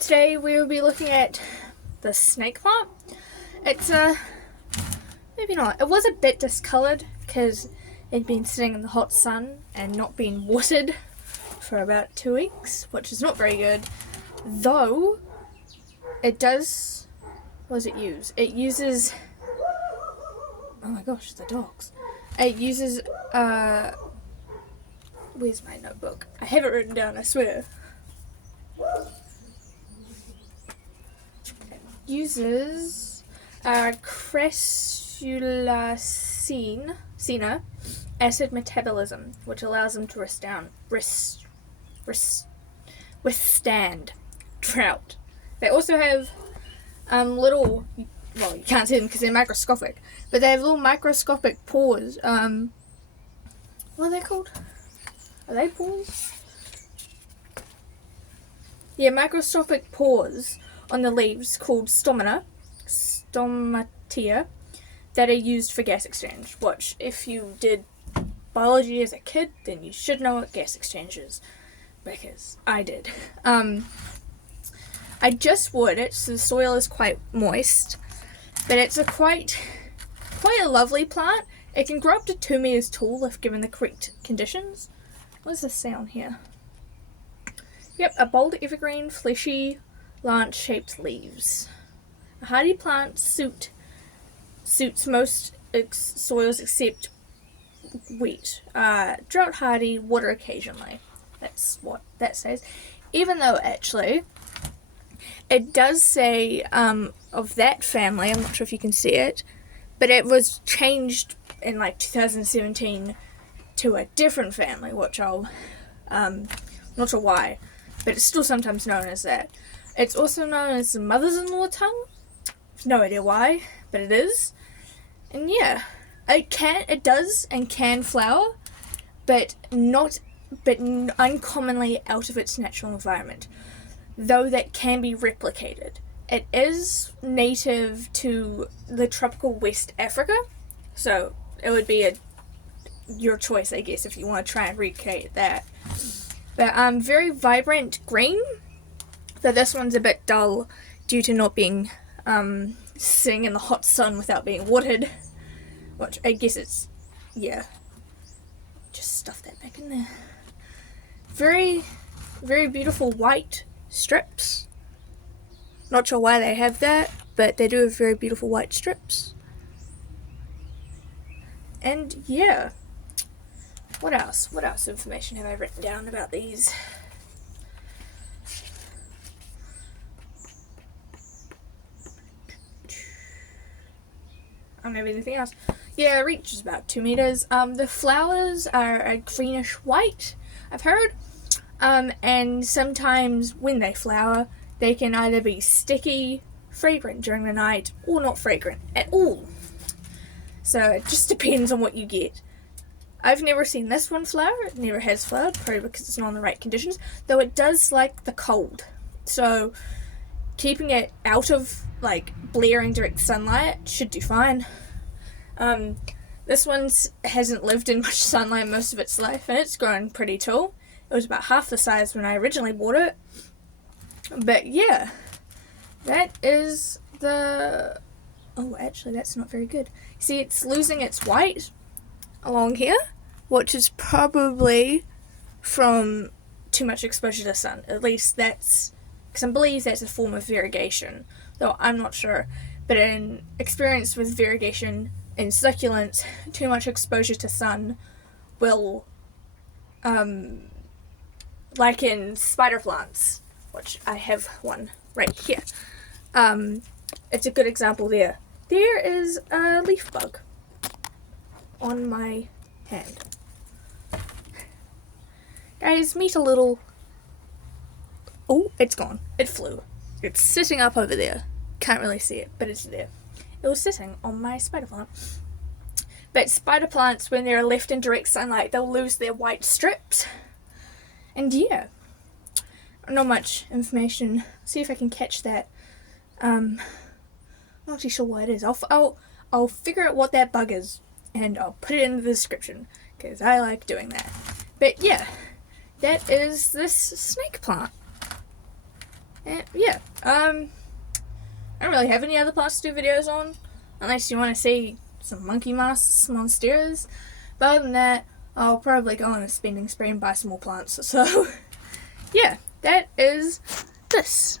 Today we will be looking at the snake plant. It's maybe not. It was a bit discoloured because it'd been sitting in the hot sun and not been watered for about 2 weeks, which is not very good. Though, it does... What does it use? It uses... Oh my gosh, the dogs. It uses... Where's my notebook? I have it written down, I swear. It uses cressulaceina acid metabolism, which allows them to withstand drought. They also have little, well, you can't see them because they're microscopic, but they have little microscopic pores. What are they called? Are they pores? Yeah, microscopic pores on the leaves called stomatia, that are used for gas exchange, which if you did biology as a kid, then you should know what gas exchange is, because I did. I just watered it, so the soil is quite moist, but it's a quite a lovely plant. It can grow up to 2 meters tall if given the correct conditions. What does this say on here? Yep, a bold evergreen, fleshy, lance-shaped leaves. A hardy plant suits most soils except wet. Drought hardy, water occasionally. That's what that says. Even though actually, it does say of that family, I'm not sure if you can see it, but it was changed in like 2017 to a different family, which I'll, not sure why, but it's still sometimes known as that. It's also known as the mother's-in-law tongue. No idea why, but it is. And yeah, it does and can flower, but uncommonly out of its natural environment, though that can be replicated. It is native to the tropical West Africa, so it would be your choice, I guess, if you want to try and recreate that. But very vibrant green, though this one's a bit dull due to not being sitting in the hot sun without being watered, which I guess it's, yeah, just stuff that back in there. Very, very beautiful white strips. Not sure why they have that, but they do have very beautiful white strips. And yeah, what else? What else information have I written down about these? I don't have anything else. Yeah, it reaches about 2 meters. The flowers are a greenish white, I've heard. And sometimes when they flower, they can either be sticky, fragrant during the night, or not fragrant at all. So it just depends on what you get. I've never seen this one flower. It never has flowered, probably because it's not in the right conditions, though it does like the cold. So keeping it out of like blaring direct sunlight should do fine. This one hasn't lived in much sunlight most of its life, and it's grown pretty tall. It was about half the size when I originally bought it. But yeah, that is the... Oh, actually, that's not very good. See, it's losing its white along here, which is probably from too much exposure to sun. At least that's... because I believe that's a form of variegation, though I'm not sure. But in experience with variegation in succulents, too much exposure to sun will, like in spider plants, which I have one right here. It's a good example there. There is a leaf bug on my hand. Guys, meet a little... Oh, it's gone. It flew. It's sitting up over there. Can't really see it, but it's there. It was sitting on my spider plant. But spider plants, when they're left in direct sunlight, they'll lose their white strips. And yeah, not much information. See if I can catch that. I'm not actually sure what it is. I'll figure out what that bug is, and I'll put it in the description, because I like doing that. But yeah, that is this snake plant. And yeah, I don't really have any other plants to do videos on, unless you want to see some monkey monsteras. But other than that, I'll probably go on a spending spree and buy some more plants. So, yeah, that is this.